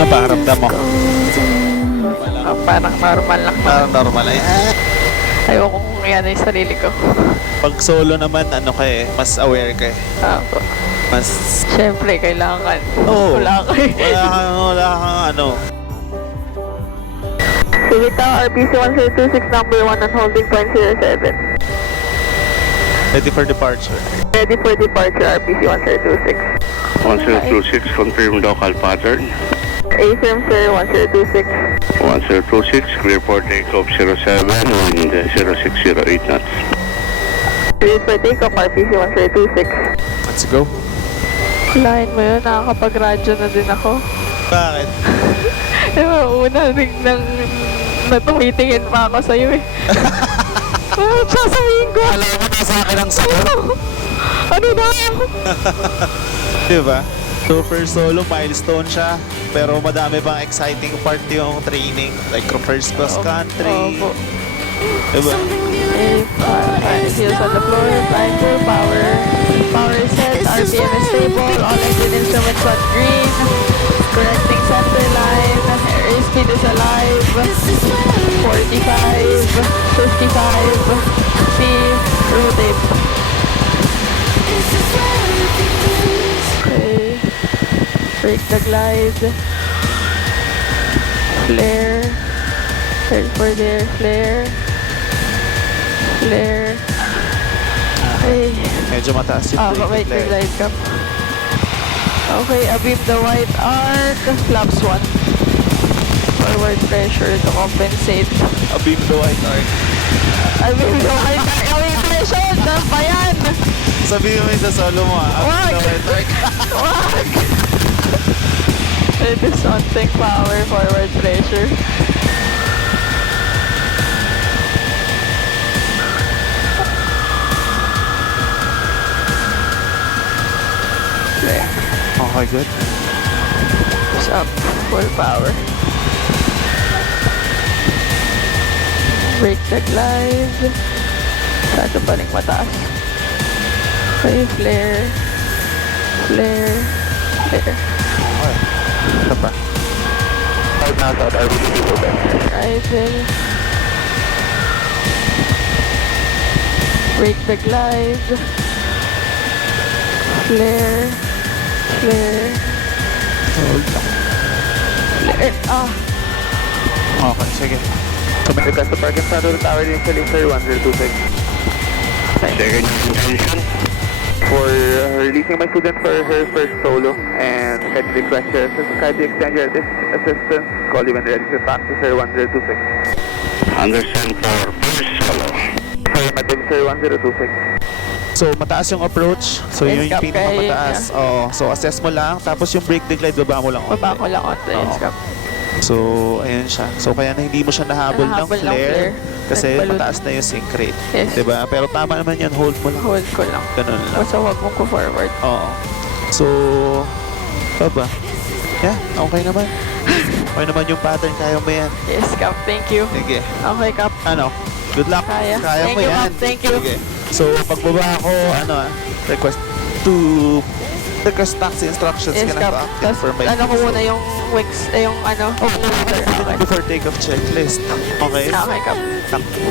Ano pakiramdam mo? Parang normal lang. Parang normal lang. Ayoko kung yan yung sarili ko. Pag solo naman, ano ka eh, mas aware ka eh. Ako. Mas... Siyempre, kailangan. Oo. Wala ka eh. Wala kang ano. Subic RPC 1026 number 1 on holding point 07. Ready for departure. Ready for departure RPC 1026. 1026, confirm local pattern. Affirm sir, 1026. 1026, clear for takeoff 07 and 0608 knots. Ready for takeoff RPC 1026. Let's go. Lain mo yun, nakakapag-radyo na din ako. Bakit? Una, nang natumitingin pa ako sa'yo eh. Sasabihin ko. Alam mo na sa akin ang solo. Ano na? Diba? Super solo, milestone siya. Pero madami pang exciting part yung training. Like first cross country. Opo. Diba? Heels on the floor, flying full power. Power is set, RPM is stable, all engine instruments on green. Correcting center line, airspeed is alive. 45, 55, speed, rotate. Okay. Break the glide. Flare. Head for there, flare. Flare. Okay. Medyo mataas yung Wait, flare. glide cap. Okay, abeam the white arc. Flaps 1. Forward pressure to compensate. Abeam the white arc. Abeam the white arc. Away pressure! Saan ba yan? Sabihin mo yung sa solo mo ah. Abeam the white arc. Wag! It is something power, forward pressure. Okay, good. It's up, full power. Break the glide. Saan ba rin mataas? Okay, flare. Flare. Flare. Okay. Ito pa. Rifle. Break the glide. Flare. Flare. Hold lang. Flare. Okay, sige. Request to park in front of the tower initially, sir, 1026. Second intention. For releasing my student for her first solo, and can request your kindly extend your assistance. Call you when ready to taxi, sir, 1026. Understand for first solo. Affirmative, sir, 1026. So, mataas yung approach. So, Yes, yun yung Cap, pinakamataas. Oo. So, assess mo lang. Tapos yung break the glide, baba mo lang. Baba ko lang on the Oo. Cap. So, ayan siya. So, kaya na hindi mo siya nahabol ng Nahabol ng flare. flare. Kasi Nagbalon. mataas na yung sync rate. Yes. Diba? Pero tama naman yan. Hold mo lang. Hold ko lang. Ganun lang. Basta huwag mong ko forward. Oo. So, baba. Yeah, okay naman. Okay naman yung pattern. Kaya mo yan. Yes, Cap. Thank you. Sige. Okay, Cap. Ano? Good luck. Kaya. Thank mo you, yan. Cap. Thank you. Sige. So, pagbaba ako, request taxi instructions Yes, ka Cap. na active for my Ano ko visa. muna yung wings, yung ano. Okay. Before takeoff checklist. Okay? Okay, Cap.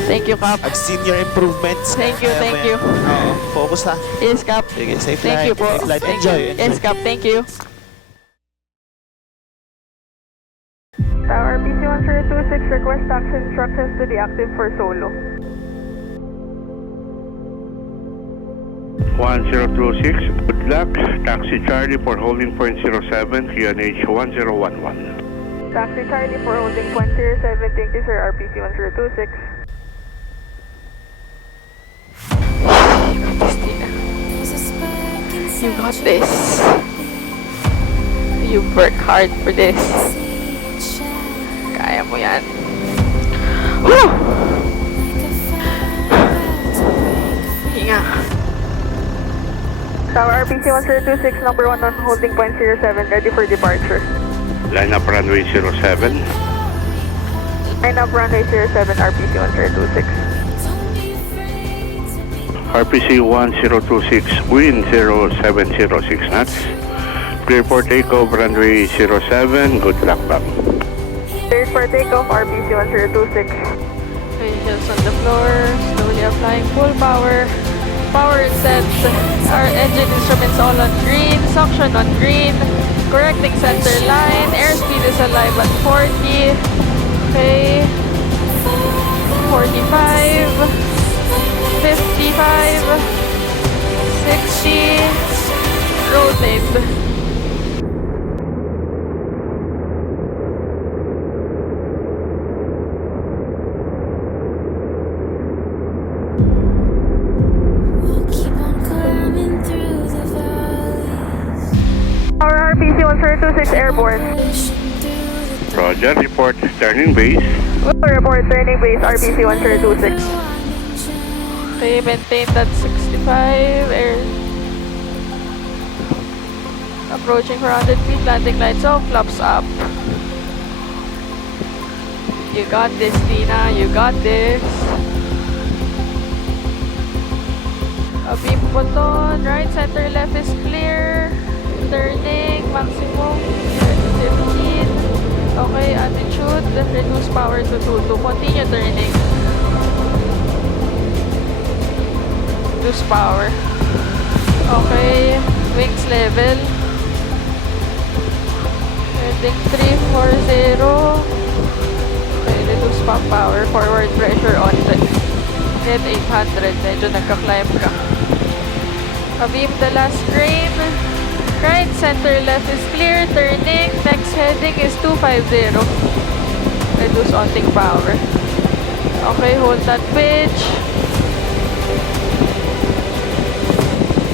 Thank you, Cap. I've seen your improvements. Thank you, Kaya mo thank yan. you. Oo. Focus ha. Yes, Cap. Sige, safe Thank flight. you po. Safe flight. Thank Enjoy. you. Yes, Cap. Thank you. Tower PC 1026, request taxi instructions to the active for solo. 1026, good luck. Taxi Charlie for holding point 07, QNH 1011. Taxi Charlie for holding point 07, thank you, sir. RPC 1026. Kristina, you got this. You work hard for this. Kaya mo yan. Woo! Hinga. Tower RPC 1026, number 1 on holding point 07, ready for departure. Line up runway 07. Line up runway 07, RPC 1026. RPC 1026, wind 0706 knots. Clear for takeoff, runway 07. Good luck, ma'am. Cleared for takeoff, RPC 1026. Facials on the floor, slowly applying full power. Power set. Our engine instruments all on green, suction on green. Correcting center line, airspeed is alive at 40. Okay. 45. 55. 60. Rotate. Our RPC 1026 airborne. Roger, report turning base. We'll report turning base RPC 1026. Okay, maintain that 65. Air. Approaching 400 feet, landing lights off, flaps up. You got this, Tina. You got this. A beam button, right, center, left is clear. Turning, maximum 15. Okay, attitude, reduce power to 2. Continue turning. Reduce power. Okay, wings level. Heading 340. Okay, reduce pump power. Forward pressure on the head 800. Medyo nagka-climb ka. Beam the last crane. Right, center, left is clear. Turning. Next heading is 250. Reduce onting power. Okay, hold that pitch.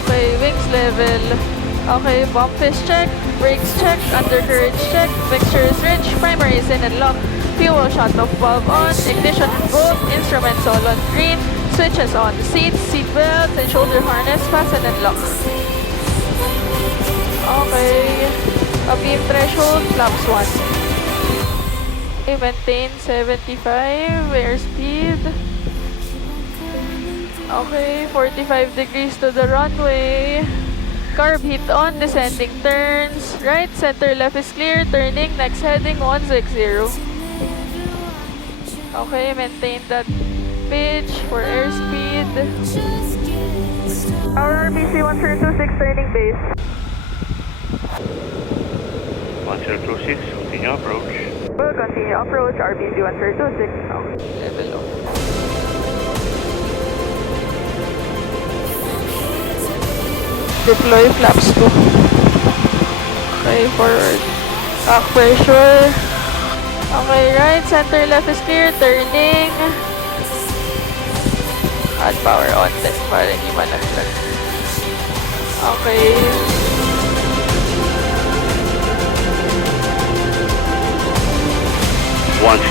Okay, wings level. Okay, bump is check. Brakes check. Undercarriage check. Mixture is rich. Primary is in and lock. Fuel shut off valve on. Ignition both. Instruments all on green. Switches on. Seats, seat belts, and shoulder harness fasten and lock. Okay. A beam threshold, flaps 1. Okay, maintain 75 airspeed. Okay, 45 degrees to the runway. Carb heat on, descending turns. Right, center, left is clear. Turning, next heading 160. Okay, maintain that pitch for airspeed. Our RPC 1026 turning base. 1026, continue approach. We'll continue approach, RPC 1026. Level off. Deploy flaps 2. Okay, forward. Back pressure. Okay, right, center, left is clear. Turning. Add power on this para hindi malaglag. Okay. Wind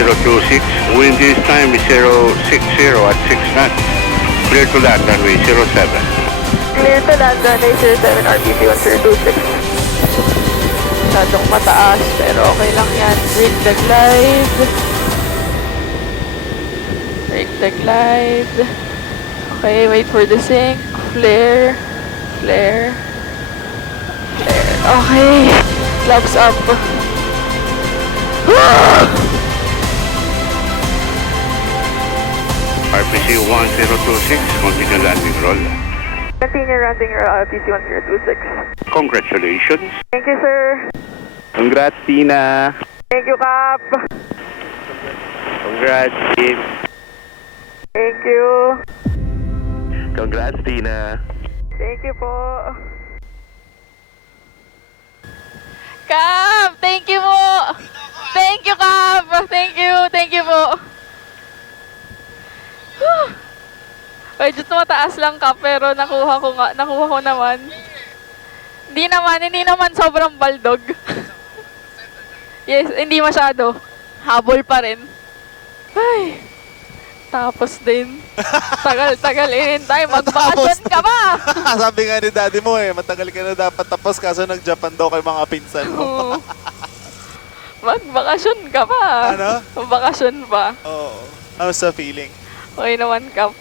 this time is 060 at 6 knots. Clear to land, runway 07. Clear to land, runway 07, RPC 1026. Masyadong mataas, pero okay lang yan. Brake the glide. Brake the glide. Okay, wait for the sync. Flare. Flare. Flare. Okay. Flaps up. RPC 1026, continue landing roll. Continue landing RPC 1026. Congratulations. Thank you, sir. Congrats, Tina. Thank you, Cap. Congrats, team. Thank you. Congrats, Tina. Thank you po. Cap! Thank you po! Thank you, Cap! Thank you! Thank you po! Medyo tumataas lang, Cap, pero nakuha ko naman. Hindi naman sobrang baldog. Yes, hindi masyado. Habol pa rin. Ay, tapos din. Tagal inintay. Magbakasyon ka ba? Sabi nga ni daddy mo matagal ka na dapat tapos kaso nag-Japan daw kay mga pinsan mo. Magbakasyon ka pa. Ano? Magbakasyon pa. Oo. Ano sa feeling? Okay naman, Cap.